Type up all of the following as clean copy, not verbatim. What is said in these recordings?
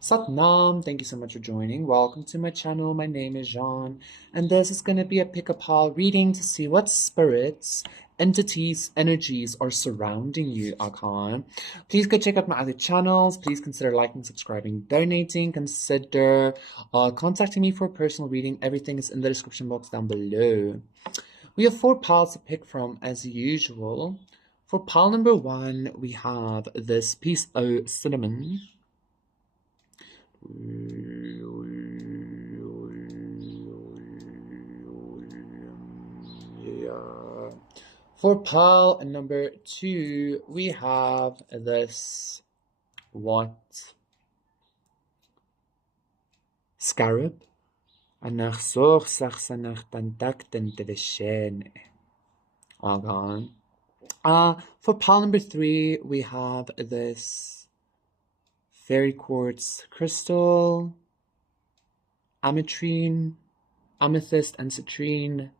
Satnam, thank you so much for joining. Welcome to my channel. My name is Jean, and this is going to be a pick-a-pile reading to see what spirits, entities, energies are surrounding you, okay? Please go check out my other channels. Please consider liking, subscribing, donating. Consider contacting me for a personal reading. Everything is in the description box down below. We have 4 piles to pick from as usual. For pile number 1, we have this piece of cinnamon. Yeah. For pile number 2, we have this scarab. Okay. For pile number 3, we have this fairy quartz crystal, ametrine, amethyst and citrine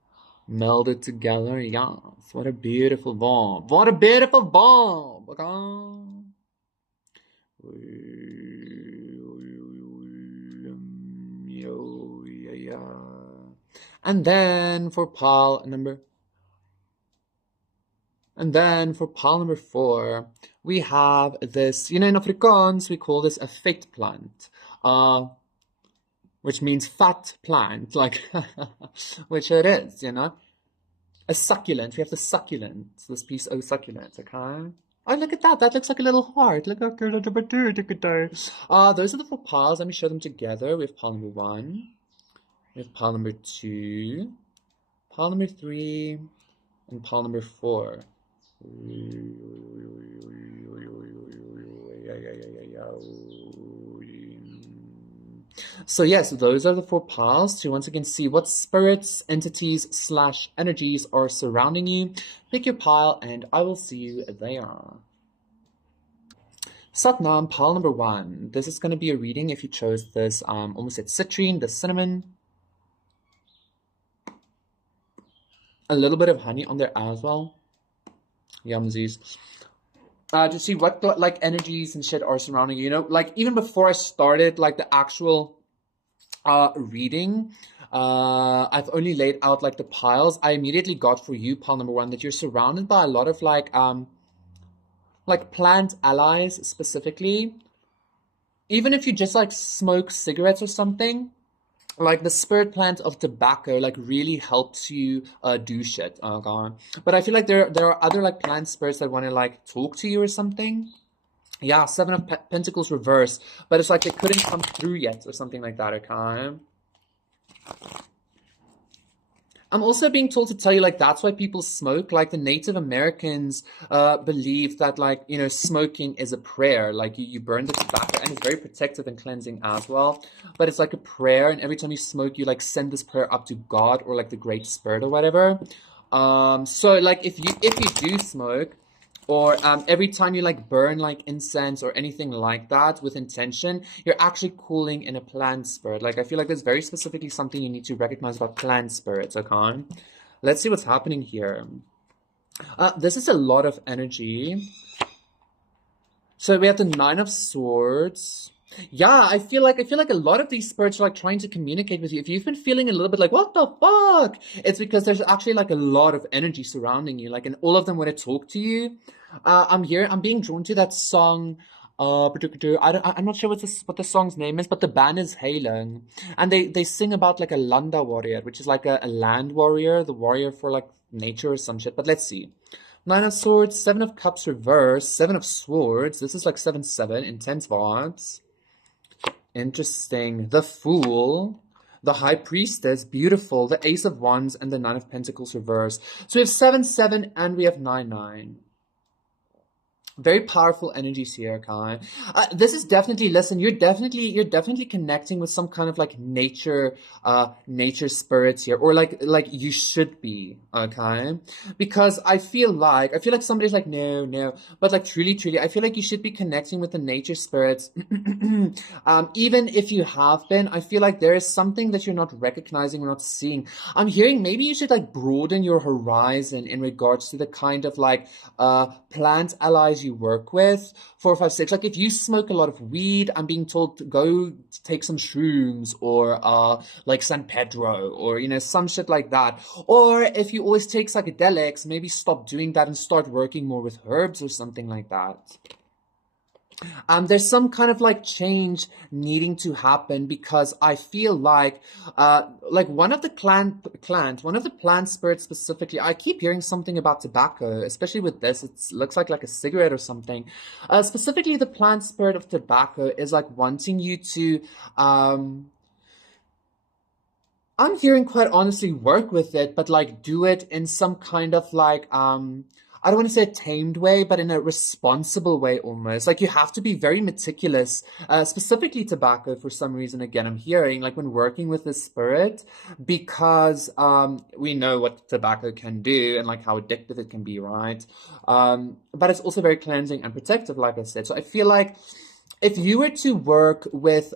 melded together. Yes, what a beautiful bulb. What a beautiful bulb. Okay. And then for pile number 4, we have this, in Afrikaans, we call this a vet plant, which means fat plant, like, which it is, A succulent. We have the succulent, this piece of succulent, okay? Oh, look at that. That looks like a little heart. Look how good. Those are the 4 piles. Let me show them together. We have pile number 1. We have pile number 2. Pile number 3. And pile number 4. So yes, those are the 4 piles to once again see what spirits, entities / energies are surrounding you. Pick your pile and I will see you there. Satnam, pile number 1. This is going to be a reading if you chose this, almost at citrine, the cinnamon. A little bit of honey on there as well. Yumsies. To see what like energies and shit are surrounding you. Like even before I started like the actual reading, I've only laid out like the piles. I immediately got for you pile number 1 that you're surrounded by a lot of like plant allies specifically. Even if you just like smoke cigarettes or something, like the spirit plant of tobacco like really helps you do shit. Oh god. But I feel like there are other like plant spirits that want to like talk to you or something. Yeah, 7 of Pentacles reverse, but it's like they couldn't come through yet or something like that, okay? I'm also being told to tell you, like, that's why people smoke. Like, the Native Americans believe that, like, smoking is a prayer. Like, you burn the tobacco, and it's very protective and cleansing as well. But it's like a prayer, and every time you smoke, you, like, send this prayer up to God or, like, the Great Spirit or whatever. So, like, if you do smoke, or every time you like burn like incense or anything like that with intention, you're actually calling in a plant spirit. Like I feel like there's very specifically something you need to recognize about plant spirits, okay? Let's see what's happening here. This is a lot of energy. So we have the 9 of Swords. Yeah, I feel like a lot of these spirits are like trying to communicate with you. If you've been feeling a little bit like, what the fuck? It's because there's actually like a lot of energy surrounding you, like, and all of them want to talk to you. I'm being drawn to that song. I'm not sure what the song's name is, but the band is Heiling, and they sing about like a Landa warrior, which is like a land warrior, the warrior for like nature or some shit. But let's see. 9 of Swords, 7 of Cups reverse, 7 of Swords. This is like 7/7, intense vibes. Interesting. The Fool, the High Priestess, beautiful. The Ace of Wands and the 9 of Pentacles reverse. So we have 7/7 and we have 9/9. Very powerful energies here, Kai. This is definitely, listen, you're definitely connecting with some kind of like nature spirits here, or like you should be, okay? Because I feel like somebody's like, no, but like truly, I feel like you should be connecting with the nature spirits. Even if you have been, I feel like there is something that you're not recognizing or not seeing. I'm hearing maybe you should like broaden your horizon in regards to the kind of like plant allies you you work with. 4, 5, 6. Like if you smoke a lot of weed, I'm being told to go take some shrooms or like San Pedro or some shit like that. Or if you always take psychedelics, maybe stop doing that and start working more with herbs or something like that. There's some kind of like change needing to happen because I feel like one of the one of the plant spirits specifically, I keep hearing something about tobacco, especially with this. It looks like a cigarette or something. Specifically, the plant spirit of tobacco is like wanting you to, I'm hearing quite honestly work with it, but like do it in some kind of like I don't want to say a tamed way, but in a responsible way almost. Like you have to be very meticulous, specifically tobacco for some reason. Again, I'm hearing like when working with the spirit, because we know what tobacco can do and like how addictive it can be, right? But it's also very cleansing and protective, like I said. So I feel like if you were to work with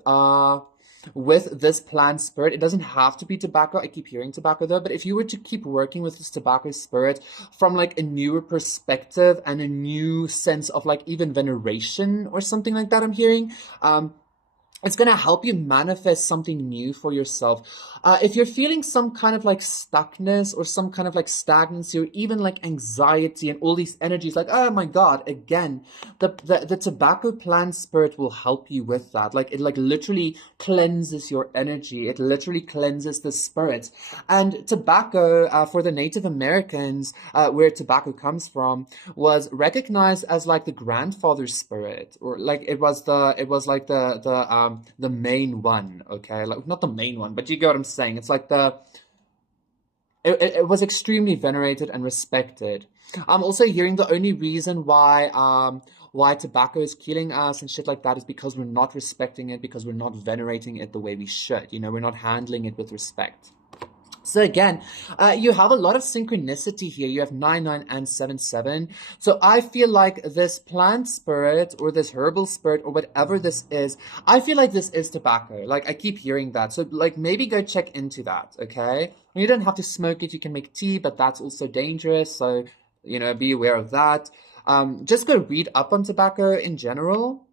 this plant spirit, it doesn't have to be tobacco. I keep hearing tobacco though, but if you were to keep working with this tobacco spirit from like a newer perspective and a new sense of like even veneration or something like that, I'm hearing, it's going to help you manifest something new for yourself. If you're feeling some kind of like stuckness or some kind of like stagnancy or even like anxiety and all these energies, like, oh my God, again, the tobacco plant spirit will help you with that. Like it like literally cleanses your energy. It literally cleanses the spirit. And tobacco, for the Native Americans, where tobacco comes from, was recognized as like the grandfather spirit, or like it was like the main one, okay? Like not the main one, but you get what I'm saying. It's like it was extremely venerated and respected. I'm also hearing the only reason why tobacco is killing us and shit like that is because we're not respecting it, because we're not venerating it the way we should. We're not handling it with respect. So again, you have a lot of synchronicity here. You have 9, 9, and 7, 7. So I feel like this plant spirit or this herbal spirit or whatever this is, I feel like this is tobacco. Like I keep hearing that. So like maybe go check into that, okay? You don't have to smoke it. You can make tea, but that's also dangerous. So, be aware of that. Just go read up on tobacco in general.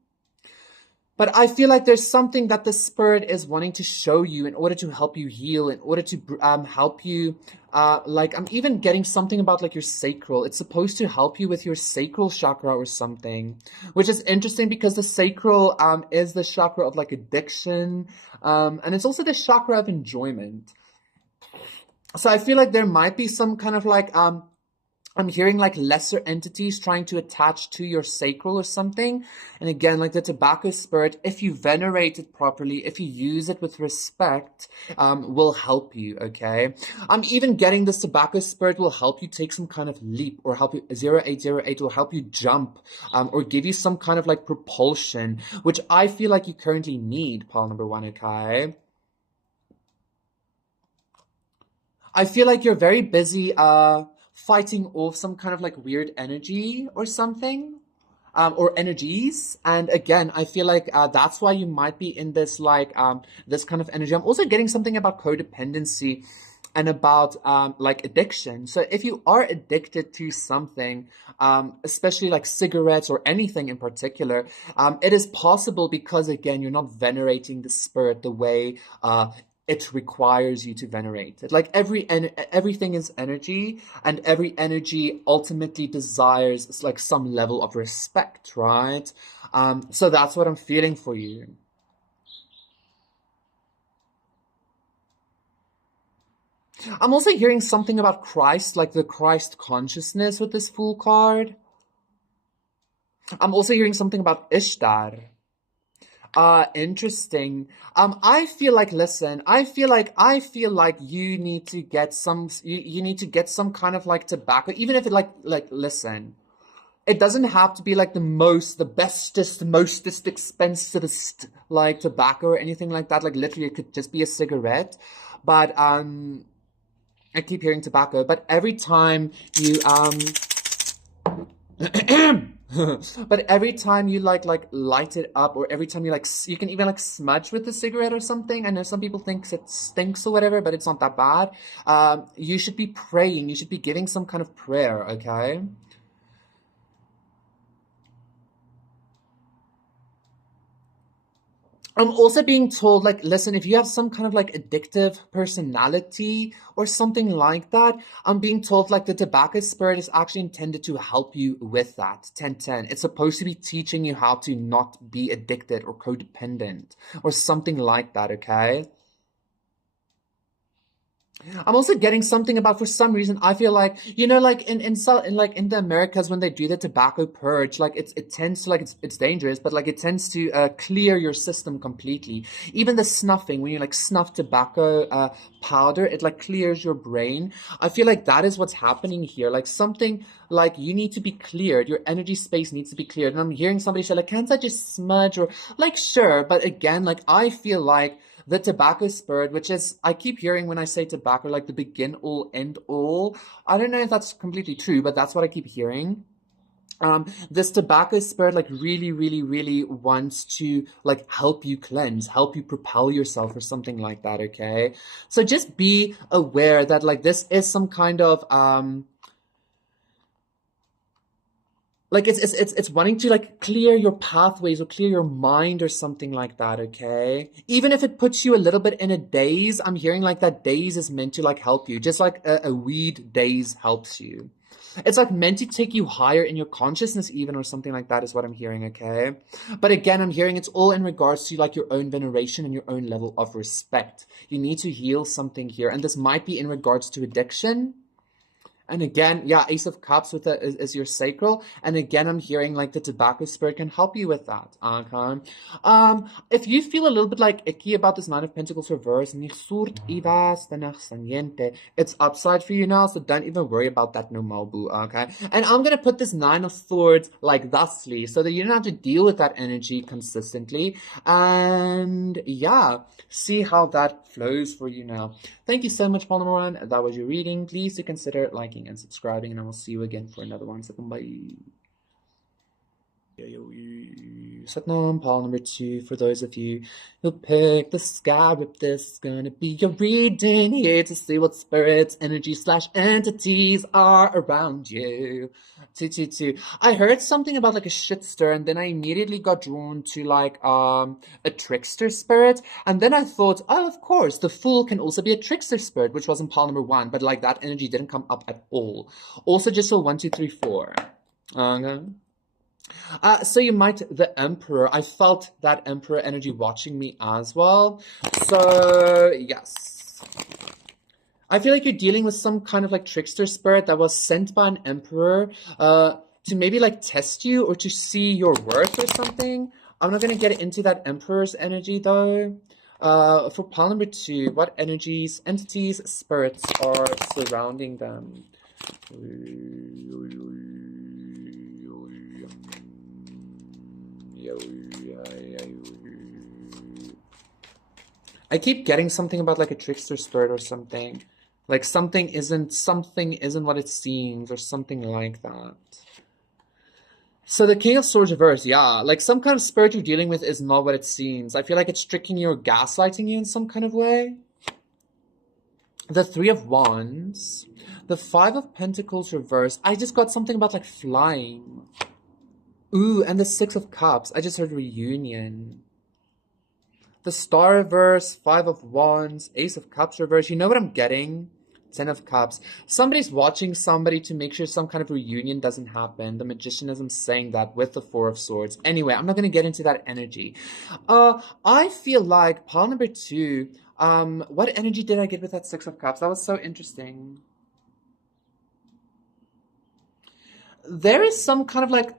But I feel like there's something that the spirit is wanting to show you in order to help you heal, in order to help you. Like I'm even getting something about like your sacral. It's supposed to help you with your sacral chakra or something, which is interesting because the sacral is the chakra of like addiction, and it's also the chakra of enjoyment. So I feel like there might be some kind of like I'm hearing like lesser entities trying to attach to your sacral or something. And again, like the tobacco spirit, if you venerate it properly, if you use it with respect, will help you, okay? I'm even getting this tobacco spirit will help you take some kind of leap or help you, 0808 will help you jump, or give you some kind of like propulsion, which I feel like you currently need, pile number 1, okay? I feel like you're very busy, fighting off some kind of like weird energy or something, or energies. And again, I feel like that's why you might be in this like this kind of energy. I'm also getting something about codependency and about like addiction. So if you are addicted to something, especially like cigarettes or anything in particular, it is possible because again, you're not venerating the spirit the way it requires you to venerate it. Like everything is energy, and every energy ultimately desires like some level of respect, right? So that's what I'm feeling for you. I'm also hearing something about Christ, like the Christ consciousness with this Fool card. I'm also hearing something about Ishtar. Interesting. I feel like, listen, I feel like you need to get you need to get some kind of like tobacco, even if it listen, it doesn't have to be like the bestest, mostest expensivest like tobacco or anything like that. Like literally it could just be a cigarette. But, I keep hearing tobacco, but every time you, but every time you like light it up, or every time you you can even like smudge with the cigarette or something. I know some people think it stinks or whatever, but it's not that bad. You should be praying. You should be giving some kind of prayer, okay? I'm also being told, like, listen, if you have some kind of like addictive personality or something like that, I'm being told like the tobacco spirit is actually intended to help you with that. 1010. It's supposed to be teaching you how to not be addicted or codependent or something like that, okay? I'm also getting something about, for some reason I feel like, you know, like in the Americas when they do the tobacco purge, like it tends to, like, it's dangerous, but like it tends to clear your system completely. Even the snuffing, when you like snuff tobacco powder, it like clears your brain. I feel like that is what's happening here. Like something like you need to be cleared, your energy space needs to be cleared. And I'm hearing somebody say like, can't I just smudge? Or like, sure, but again, like I feel like the tobacco spirit, which is, I keep hearing when I say tobacco, like the begin all, end all. I don't know if that's completely true, but that's what I keep hearing. This tobacco spirit like really, really, really wants to like help you cleanse, help you propel yourself or something like that, okay? So just be aware that like this is some kind of like it's wanting to like clear your pathways or clear your mind or something like that, okay? Even if it puts you a little bit in a daze, I'm hearing like that daze is meant to like help you, just like a weed daze helps you. It's like meant to take you higher in your consciousness even, or something like that is what I'm hearing, okay? But again, I'm hearing it's all in regards to like your own veneration and your own level of respect. You need to heal something here, and this might be in regards to addiction. And again, yeah, Ace of Cups with the is your sacral. And again, I'm hearing like the tobacco spirit can help you with that. Okay. If you feel a little bit like icky about this Nine of Pentacles reverse, it's upside for you now, so don't even worry about that no more, boo. Okay. And I'm gonna put this Nine of Swords like thusly, so that you don't have to deal with that energy consistently. And yeah, see how that flows for you now. Thank you so much, Palmer. That was your reading. Please do consider liking and subscribing, and I will see you again for another one. So, bye. Satnam, Paul number 2, for those of you who picked the scarab, this is gonna be your reading here to see what spirits, energy / entities are around you. 222. I heard something about like a shitster, and then I immediately got drawn to like a trickster spirit, and then I thought, oh, of course, the Fool can also be a trickster spirit, which was in pile number 1, but like that energy didn't come up at all. Also, just so 1, 2, 3, 4. Okay. So you might, the Emperor, I felt that Emperor energy watching me as well. So, yes. I feel like you're dealing with some kind of like trickster spirit that was sent by an Emperor to maybe like test you or to see your worth or something. I'm not going to get into that Emperor's energy though. For pile number 2, what energies, entities, spirits are surrounding them? I keep getting something about like a trickster spirit or something. Like something isn't what it seems or something like that. So the King of Swords reverse, yeah. Like some kind of spirit you're dealing with is not what it seems. I feel like it's tricking you or gaslighting you in some kind of way. The 3 of Wands. The 5 of Pentacles reverse. I just got something about like flying. Ooh, and the 6 of Cups. I just heard reunion. The Star reverse, 5 of Wands, Ace of Cups reverse. You know what I'm getting? 10 of Cups. Somebody's watching somebody to make sure some kind of reunion doesn't happen. The Magician isn't saying that with the 4 of Swords. Anyway, I'm not going to get into that energy. I feel like pile number 2, what energy did I get with that 6 of Cups? That was so interesting. There is some kind of like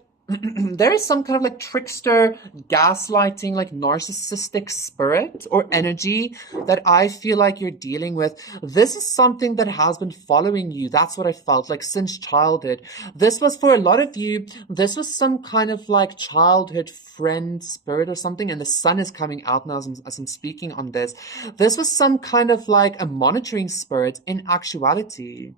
trickster, gaslighting, like narcissistic spirit or energy that I feel like you're dealing with. This is something that has been following you. That's what I felt like since childhood. This was, for a lot of you, this was some kind of like childhood friend spirit or something, and the sun is coming out now as I'm speaking on this. This was some kind of like a monitoring spirit in actuality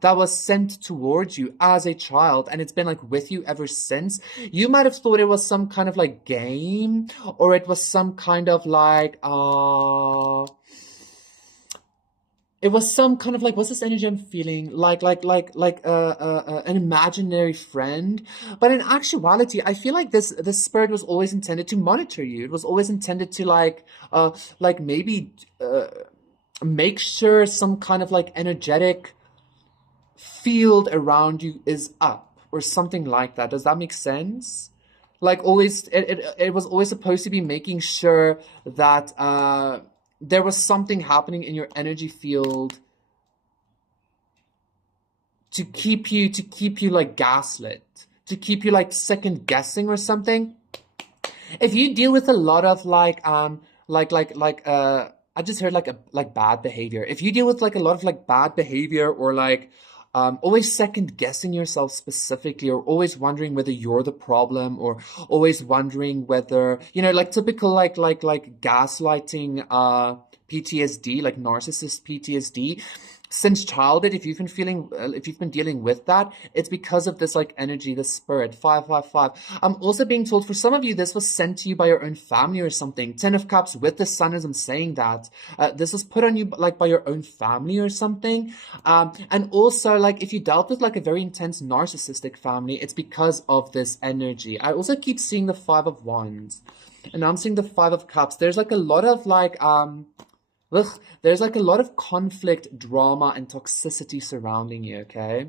that was sent towards you as a child, and it's been like with you ever since. You might have thought it was some kind of like game, or it was some kind of like it was some kind of like, what's this energy I'm feeling? An imaginary friend. But in actuality, I feel like this spirit was always intended to monitor you. It was always intended to maybe make sure some kind of like energetic field around you is up or something like that. Does that make sense? Like always, it was always supposed to be making sure that there was something happening in your energy field to keep you like gaslit, to keep you like second guessing or something. If you deal with a lot of I just heard like bad behavior. If you deal with like a lot of like bad behavior or like always second guessing yourself specifically, or always wondering whether you're the problem, or always wondering whether, like typical like gaslighting PTSD, like narcissist PTSD, since childhood, if you've been dealing with that, it's because of this like energy, this spirit, 555. I'm also being told for some of you, this was sent to you by your own family or something. 10 of Cups with the Sun, as I'm saying that. This was put on you like by your own family or something. And also, like, if you dealt with like a very intense narcissistic family, it's because of this energy. I also keep seeing the 5 of Wands, and I'm seeing the 5 of Cups. There's like a lot of there's like a lot of conflict, drama, and toxicity surrounding you, okay?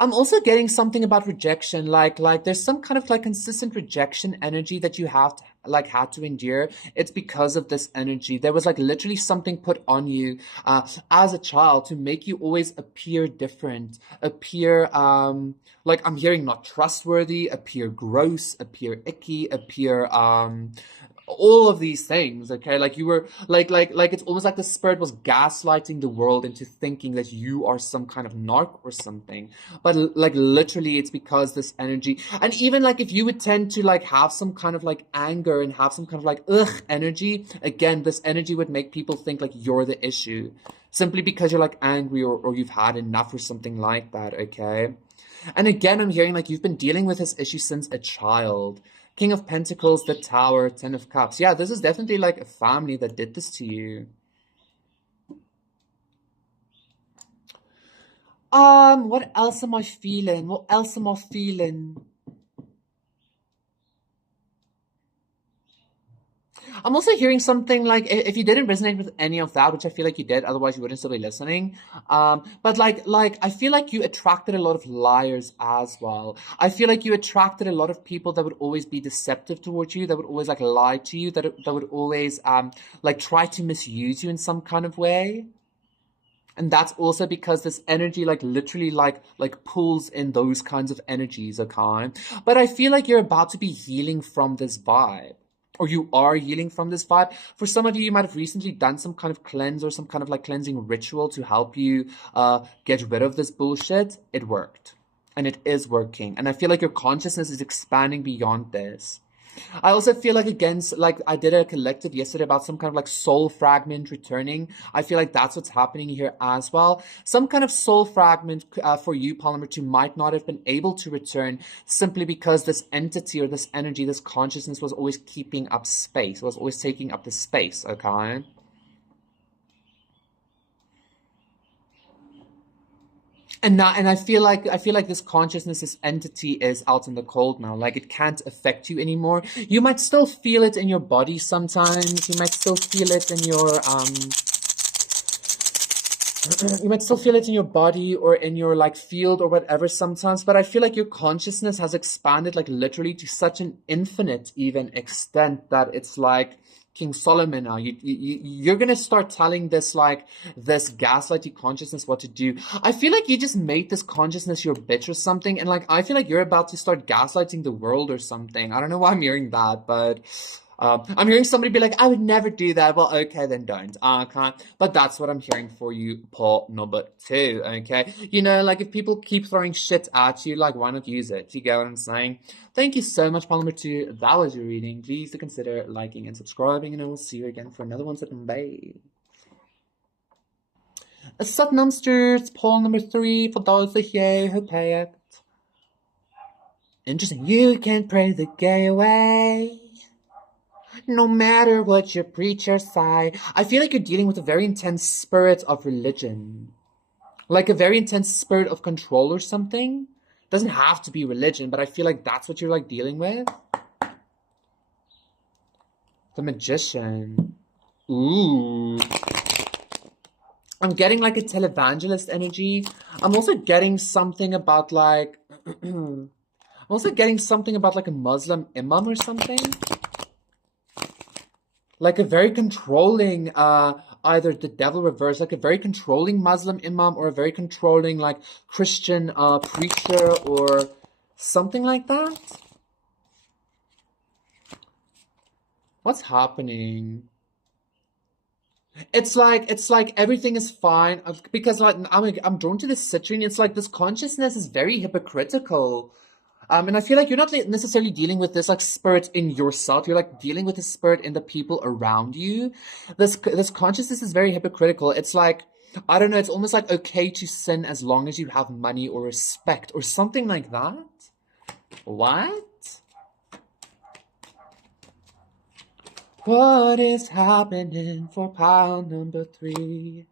I'm also getting something about rejection, like there's some kind of like consistent rejection energy that you have to, like had to endure. It's because of this energy. There was like literally something put on you as a child to make you always appear different, appear like I'm hearing not trustworthy, appear gross, appear icky, appear all of these things, okay? Like you were like it's almost like the spirit was gaslighting the world into thinking that you are some kind of narc or something. But like literally it's because this energy, and even like if you would tend to like have some kind of like anger and have some kind of like ugh energy, again, this energy would make people think like you're the issue, simply because you're like angry, or you've had enough or something like that, okay? And again, I'm hearing like you've been dealing with this issue since a child. King of Pentacles, the Tower, 10 of Cups. Yeah, this is definitely like a family that did this to you. What else am I feeling? What else am I feeling? I'm also hearing something like, if you didn't resonate with any of that, which I feel like you did, otherwise you wouldn't still be listening. But like I feel like you attracted a lot of liars as well. I feel like you attracted a lot of people that would always be deceptive towards you, that would always like lie to you, that would always like try to misuse you in some kind of way. And that's also because this energy like literally like pulls in those kinds of energies, okay? But I feel like you're about to be healing from this vibe, or you are healing from this vibe. For some of you, you might have recently done some kind of cleanse or some kind of like cleansing ritual to help you get rid of this bullshit. It worked, and it is working, and I feel like your consciousness is expanding beyond this. I also feel like, against, like I did a collective yesterday about some kind of like soul fragment returning. I feel like that's what's happening here as well. Some kind of soul fragment for you, Polymer 2, might not have been able to return simply because this entity or this energy, this consciousness was always keeping up space, was always taking up the space, okay? And I feel like this consciousness, this entity is out in the cold now. Like it can't affect you anymore. You might still feel it in your body sometimes. You might still feel it in your you might still feel it in your body or in your like field or whatever sometimes, but I feel like your consciousness has expanded like literally to such an infinite even extent that it's like King Solomon now. You're gonna start telling this like this gaslighty consciousness what to do. I feel like you just made this consciousness your bitch or something, and like I feel like you're about to start gaslighting the world or something. I don't know why I'm hearing that, but I'm hearing somebody be like, I would never do that. Well, okay, then don't. Okay. But that's what I'm hearing for you, Paul number 2. Okay. You know, like if people keep throwing shit at you, like why not use it? You get what I'm saying? Thank you so much, Paul number 2. That was your reading. Please do consider liking and subscribing, and I will see you again for another one. Bye. Sut numsters, Paul number 3, for those of you who pay it. Interesting. You can't pray the gay away, no matter what your preacher say. I feel like you're dealing with a very intense spirit of religion. Like a very intense spirit of control or something. Doesn't have to be religion, but I feel like that's what you're like dealing with. The Magician. Ooh. I'm getting like a televangelist energy. I'm also getting something about like I'm also getting something about like a Muslim imam or something. Like a very controlling, either the devil reverse, like a very controlling Muslim imam or a very controlling like Christian preacher or something like that. What's happening? It's like everything is fine because like I'm drawn to this citrine. It's like this consciousness is very hypocritical. And I feel like you're not necessarily dealing with this like spirit in yourself. You're like dealing with the spirit in the people around you. This consciousness is very hypocritical. It's like, I don't know, it's almost like okay to sin as long as you have money or respect or something like that. What? What is happening for pile number 3?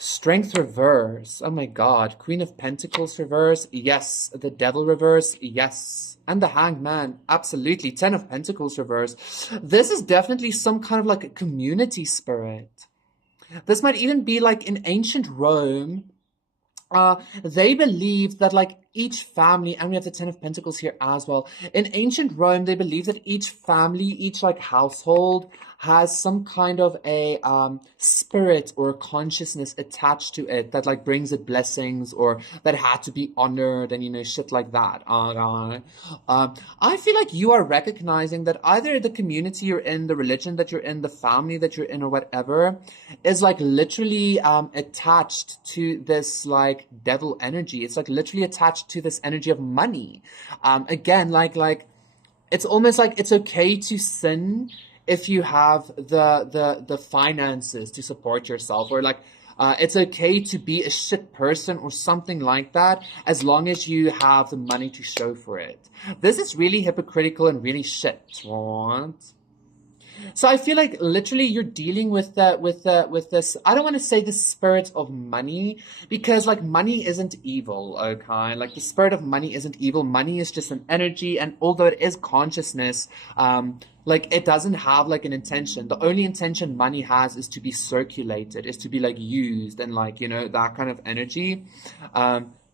Strength reverse. Oh my god. Queen of Pentacles reverse. Yes. The Devil reverse. Yes. And the Hanged Man. Absolutely. 10 of Pentacles reverse. This is definitely some kind of like a community spirit. This might even be like in ancient Rome. They believed that like each family, and we have the 10 of Pentacles here as well. In ancient Rome, they believed that each family, each like household has some kind of a spirit or a consciousness attached to it that like brings it blessings or that had to be honored and, you know, shit like that. I feel like you are recognizing that either the community you're in, the religion that you're in, the family that you're in or whatever is like literally attached to this like devil energy. It's like literally attached to this energy of money. Again, like it's almost like it's okay to sin if you have the finances to support yourself, or like it's okay to be a shit person or something like that as long as you have the money to show for it. This is really hypocritical and really shit. What? So I feel like literally you're dealing with this. I don't want to say the spirit of money because like money isn't evil, okay? Like the spirit of money isn't evil. Money is just an energy, and although it is consciousness, like it doesn't have like an intention. The only intention money has is to be circulated, is to be like used, and like, you know, that kind of energy.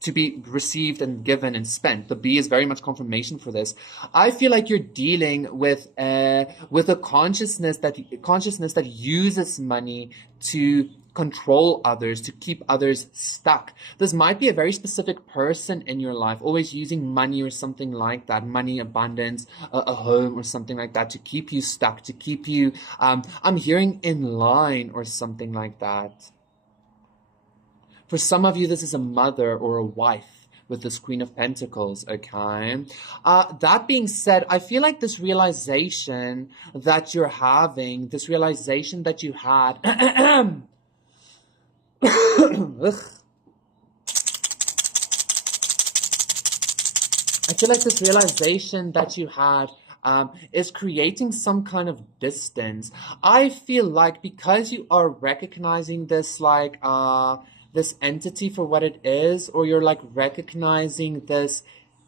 To be received and given and spent. The B is very much confirmation for this. I feel like you're dealing with a consciousness that uses money to control others, to keep others stuck. This might be a very specific person in your life, always using money or something like that, money, abundance, a home or something like that to keep you stuck, to keep you, I'm hearing in line or something like that. For some of you, this is a mother or a wife with this Queen of Pentacles, okay? That being said, I feel like this realization that you're having, this realization that you had, I feel like this realization that you had is creating some kind of distance. I feel like because you are recognizing this like this entity for what it is, or you're like recognizing this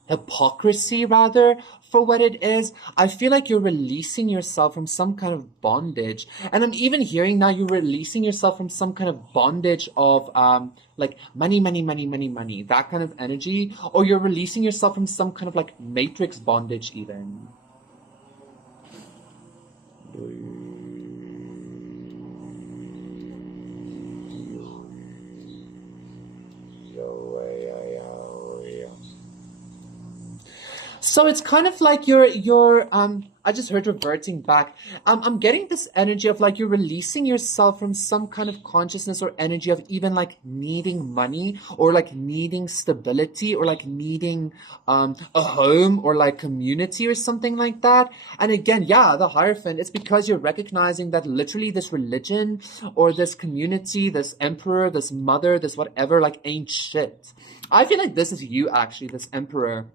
hypocrisy rather for what it is, I feel like you're releasing yourself from some kind of bondage. And I'm even hearing now you're releasing yourself from some kind of bondage of like money, that kind of energy, or you're releasing yourself from some kind of like matrix bondage even. So it's kind of like you're I just heard reverting back. I'm getting this energy of like you're releasing yourself from some kind of consciousness or energy of even like needing money or like needing stability or like needing a home or like community or something like that. And again, yeah, the Hierophant, it's because you're recognizing that literally this religion or this community, this emperor, this mother, this whatever, like ain't shit. I feel like this is you actually, this emperor,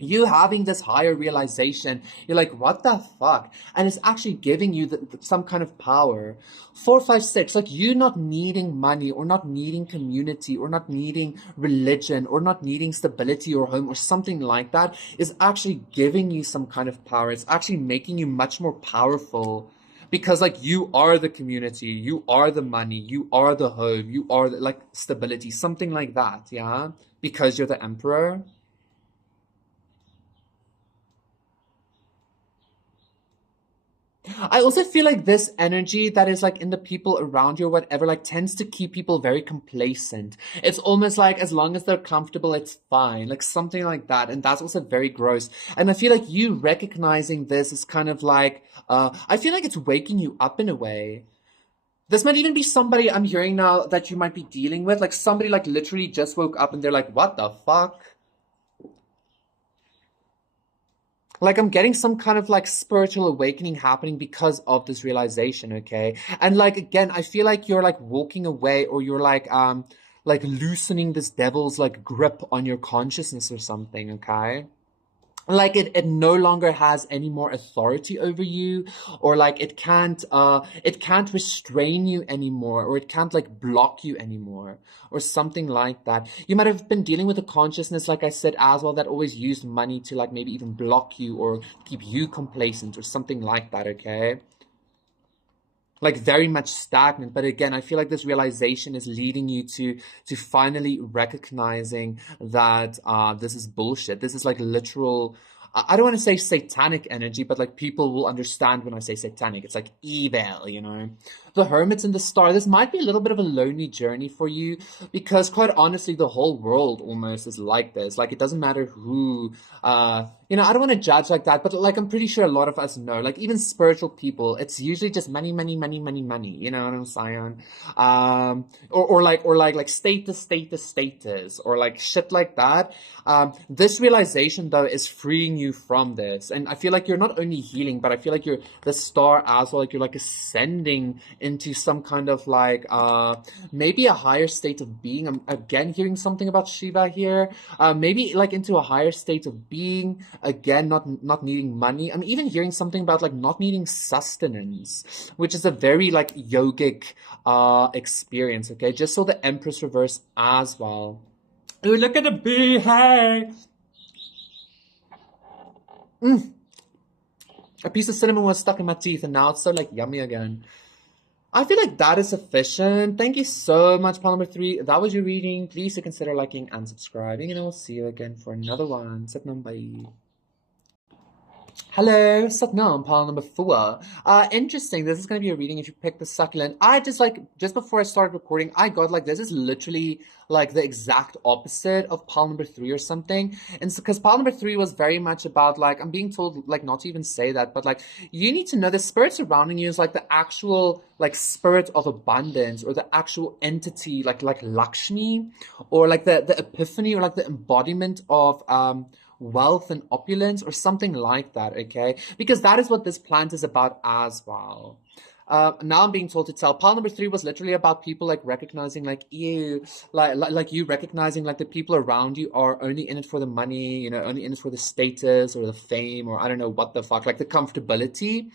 you having this higher realization. You're like, what the fuck? And it's actually giving you some kind of power. 456, like you not needing money or not needing community or not needing religion or not needing stability or home or something like that is actually giving you some kind of power. It's actually making you much more powerful. Because like you are the community, you are the money, you are the home, you are the, like stability, something like that, yeah? Because you're the emperor. I also feel like this energy that is like in the people around you or whatever, like tends to keep people very complacent. It's almost like as long as they're comfortable, it's fine, like something like that. And that's also very gross. And I feel like you recognizing this is kind of like, I feel like it's waking you up in a way. This might even be somebody I'm hearing now that you might be dealing with, like somebody like literally just woke up and they're like, what the fuck? Like I'm getting some kind of like spiritual awakening happening because of this realization, okay? And like again, I feel like you're like walking away or you're like loosening this devil's like grip on your consciousness or something, okay? Like it no longer has any more authority over you, or like it can't restrain you anymore, or it can't like block you anymore, or something like that. You might have been dealing with a consciousness, like I said as well, that always used money to like maybe even block you or keep you complacent or something like that, okay? Like very much stagnant. But again, I feel like this realization is leading you to finally recognizing that this is bullshit. This is like literal. I don't want to say satanic energy, but like people will understand when I say satanic. It's like evil, you know. The Hermits and the Star. This might be a little bit of a lonely journey for you because, quite honestly, the whole world almost is like this. Like it doesn't matter who. You know, I don't want to judge like that, but like I'm pretty sure a lot of us know, like even spiritual people, it's usually just money, money, money, money, money. You know what I'm saying? Or like status, status, status, or like shit like that. This realization though is freeing you from this, and I feel like you're not only healing, but I feel like you're the star as well. Like you're like ascending into some kind of like maybe a higher state of being. I'm again hearing something about Shiva here. Maybe like into a higher state of being. Again, not needing money. I'm even hearing something about like not needing sustenance, which is a very like yogic experience. Okay, just so the Empress reverse as well. Ooh, look at the bee, hey! Mm. A piece of cinnamon was stuck in my teeth and now it's so like yummy again. I feel like that is sufficient. Thank you so much, pile number 3. That was your reading. Please consider liking and subscribing, and I will see you again for another one. Satnam, bye. Hello, Satnam, pile number 4. Interesting. This is going to be a reading if you pick the succulent. I just like, just before I started recording, I got like, this is literally like the exact opposite of pile number 3 or something. And so, because pile number 3 was very much about like, I'm being told like not to even say that, but like, you need to know the spirit surrounding you is like the actual like spirit of abundance or the actual entity like Lakshmi or like the epiphany or like the embodiment of, wealth and opulence or something like that, okay? Because that is what this plant is about as well. Now I'm being told to tell. Pile number 3 was literally about people like recognizing like you, like you recognizing like the people around you are only in it for the money, you know, only in it for the status or the fame or I don't know what the fuck, like the comfortability.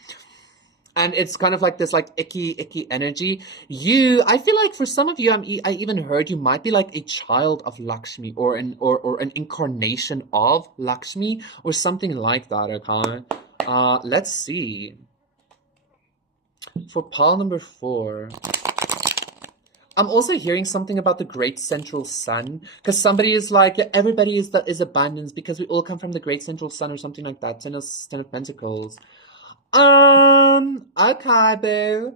And it's kind of like this like icky energy. I feel like for some of you, I even heard you might be like a child of Lakshmi or an incarnation of Lakshmi or something like that, okay? Let's see. For pile number 4. I'm also hearing something about the great central sun, because somebody is like, yeah, everybody is abundance because we all come from the great central sun or something like that. Ten of Pentacles. Okay, boo.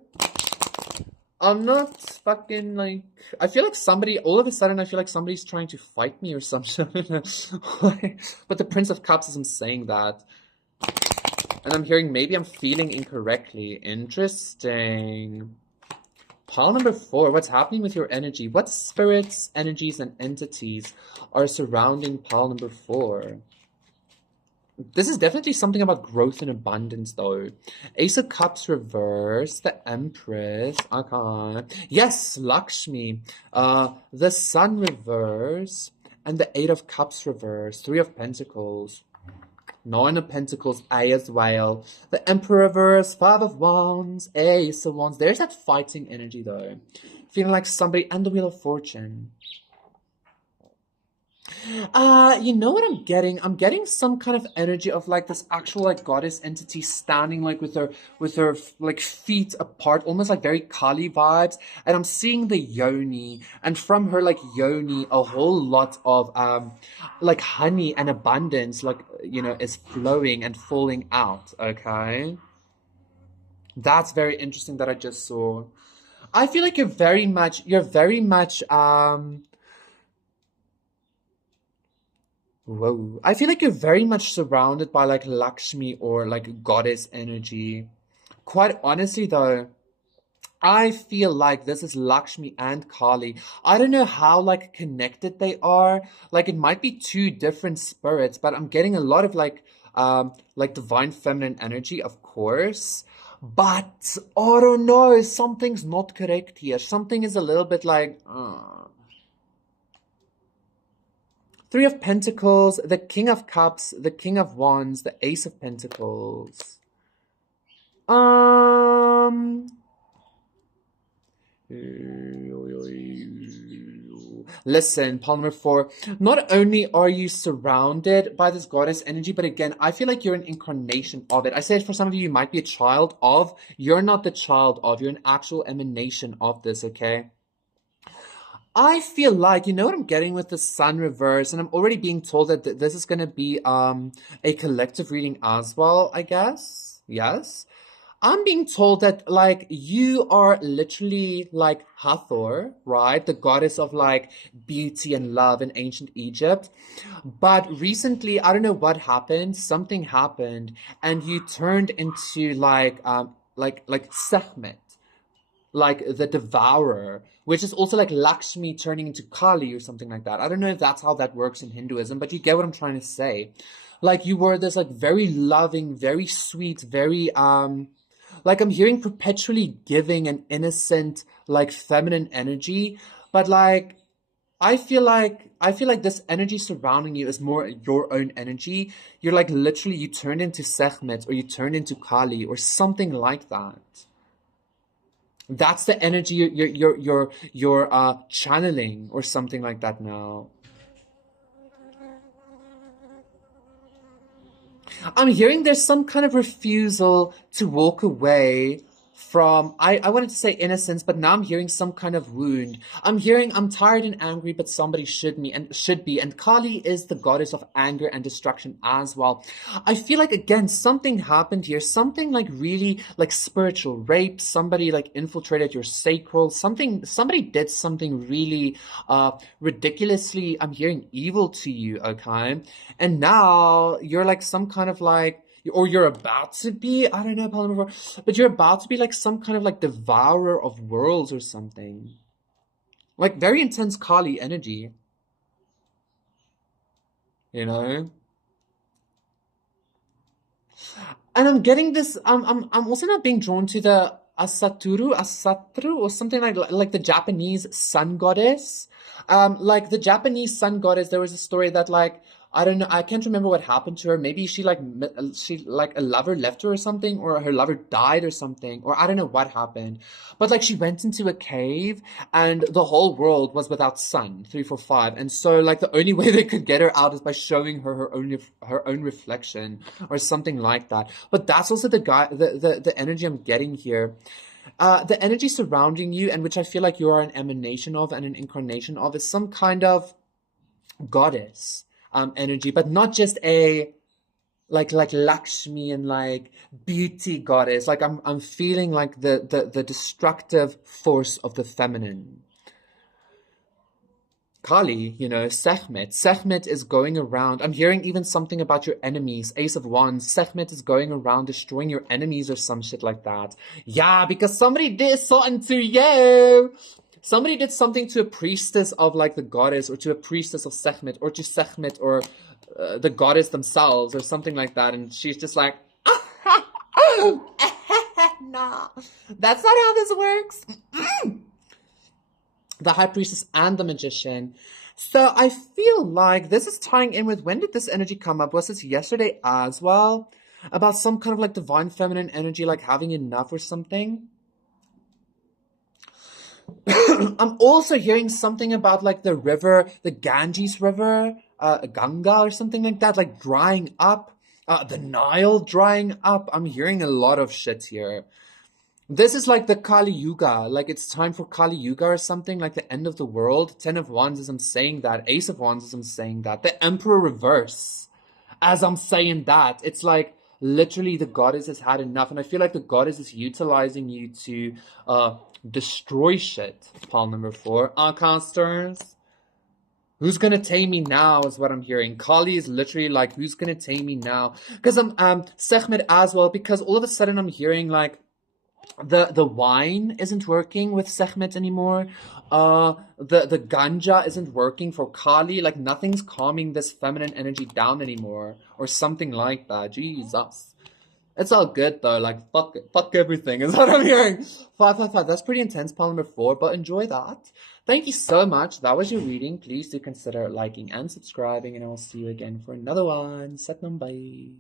I'm not fucking like. I feel like somebody. All of a sudden, I feel like somebody's trying to fight me or something. But the Prince of Cups isn't saying that, and I'm hearing maybe I'm feeling incorrectly. Interesting. Pile number 4. What's happening with your energy? What spirits, energies, and entities are surrounding pile number 4? This is definitely something about growth and abundance, though. Ace of Cups reverse, the Empress. Okay. Yes, Lakshmi. The Sun reverse, and the Eight of Cups reverse. Three of Pentacles. Nine of Pentacles, A as well. The Emperor reverse, Five of Wands, Ace of Wands. There's that fighting energy, though. Feeling like somebody, and the Wheel of Fortune. You know what I'm getting? I'm getting some kind of energy of like this actual like goddess entity standing like with her like feet apart, almost like very Kali vibes. And I'm seeing the yoni, and from her like yoni, a whole lot of like honey and abundance, like is flowing and falling out. Okay, that's very interesting that I just saw. I feel like you're very much whoa. I feel like you're very much surrounded by like Lakshmi or like goddess energy. Quite honestly, though, I feel like this is Lakshmi and Kali. I don't know how like connected they are. Like it might be two different spirits, but I'm getting a lot of like divine feminine energy, of course. But I don't know, something's not correct here. Something is a little bit like Three of Pentacles, the King of Cups, the King of Wands, the Ace of Pentacles. Listen, pile number 4. Not only are you surrounded by this goddess energy, but again, I feel like you're an incarnation of it. I said for some of you, you might be a child of. You're not the child of. You're an actual emanation of this, okay? I feel like, you know what I'm getting with the Sun reverse, and I'm already being told that this is going to be a collective reading as well, I guess. Yes. I'm being told that like you are literally like Hathor, right? The goddess of like beauty and love in ancient Egypt. But recently, I don't know what happened, something happened, and you turned into like Sekhmet, like the devourer, which is also like Lakshmi turning into Kali or something like that. I don't know if that's how that works in Hinduism, but you get what I'm trying to say. Like you were this like very loving, very sweet, very like I'm hearing perpetually giving and innocent, like feminine energy, but like I feel like this energy surrounding you is more your own energy. You're like literally you turned into Sekhmet or you turned into Kali or something like that. That's the energy you're channeling or something like that now. I'm hearing there's some kind of refusal to walk away from I wanted to say innocence, but now I'm hearing some kind of wound. I'm hearing I'm tired and angry, but somebody should be. And Kali is the goddess of anger and destruction as well. I feel like again something happened here, something like really like spiritual rape, somebody like infiltrated your sacral, somebody did something really ridiculously, I'm hearing evil to you, okay? And now you're like some kind of like, or you're about to be, I don't know, but you're about to be like some kind of like devourer of worlds or something. Like very intense Kali energy, you know? And I'm getting this, I'm also not being drawn to the Asatru, or something like the Japanese sun goddess. Like the Japanese sun goddess, there was a story that like I don't know, I can't remember what happened to her. Maybe she like a lover left her or something, or her lover died or something, or I don't know what happened. But like she went into a cave and the whole world was without sun, 345. And so like the only way they could get her out is by showing her her own reflection or something like that. But that's also the energy I'm getting here. The energy surrounding you, and which I feel like you are an emanation of and an incarnation of, is some kind of goddess energy, but not just a like Lakshmi and like beauty goddess. Like I'm feeling like the destructive force of the feminine. Kali, Sekhmet. Sekhmet is going around. I'm hearing even something about your enemies. Ace of Wands. Sekhmet is going around destroying your enemies or some shit like that. Yeah, because somebody did something to you. Somebody did something to a priestess of like the goddess, or to a priestess of Sekhmet, or to Sekhmet, or the goddess themselves, or something like that. And she's just like, nah, that's not how this works. The high priestess and the magician. So I feel like this is tying in with, when did this energy come up? Was this yesterday as well? About some kind of like divine feminine energy, like having enough or something. I'm also hearing something about like the river, the Ganges River, Ganga or something like that, like drying up. The Nile drying up. I'm hearing a lot of shit here. This is like the Kali Yuga, like it's time for Kali Yuga or something, like the end of the world. 10 of Wands as I'm saying that. Ace of Wands as I'm saying that. The Emperor reverse as I'm saying that. It's like literally the goddess has had enough. And I feel like the goddess is utilizing you to destroy shit. Pile number 4. Casters. Who's gonna tame me now is what I'm hearing. Kali is literally like, who's gonna tame me now? Because I'm Sekhmet as well, because all of a sudden I'm hearing like, the wine isn't working with Sekhmet anymore. The ganja isn't working for Kali. Like nothing's calming this feminine energy down anymore, or something like that. Jesus, it's all good though. Like fuck everything is what I'm hearing. 555. That's pretty intense. Pile number 4, but enjoy that. Thank you so much. That was your reading. Please do consider liking and subscribing, and I will see you again for another one. Satnam, bye.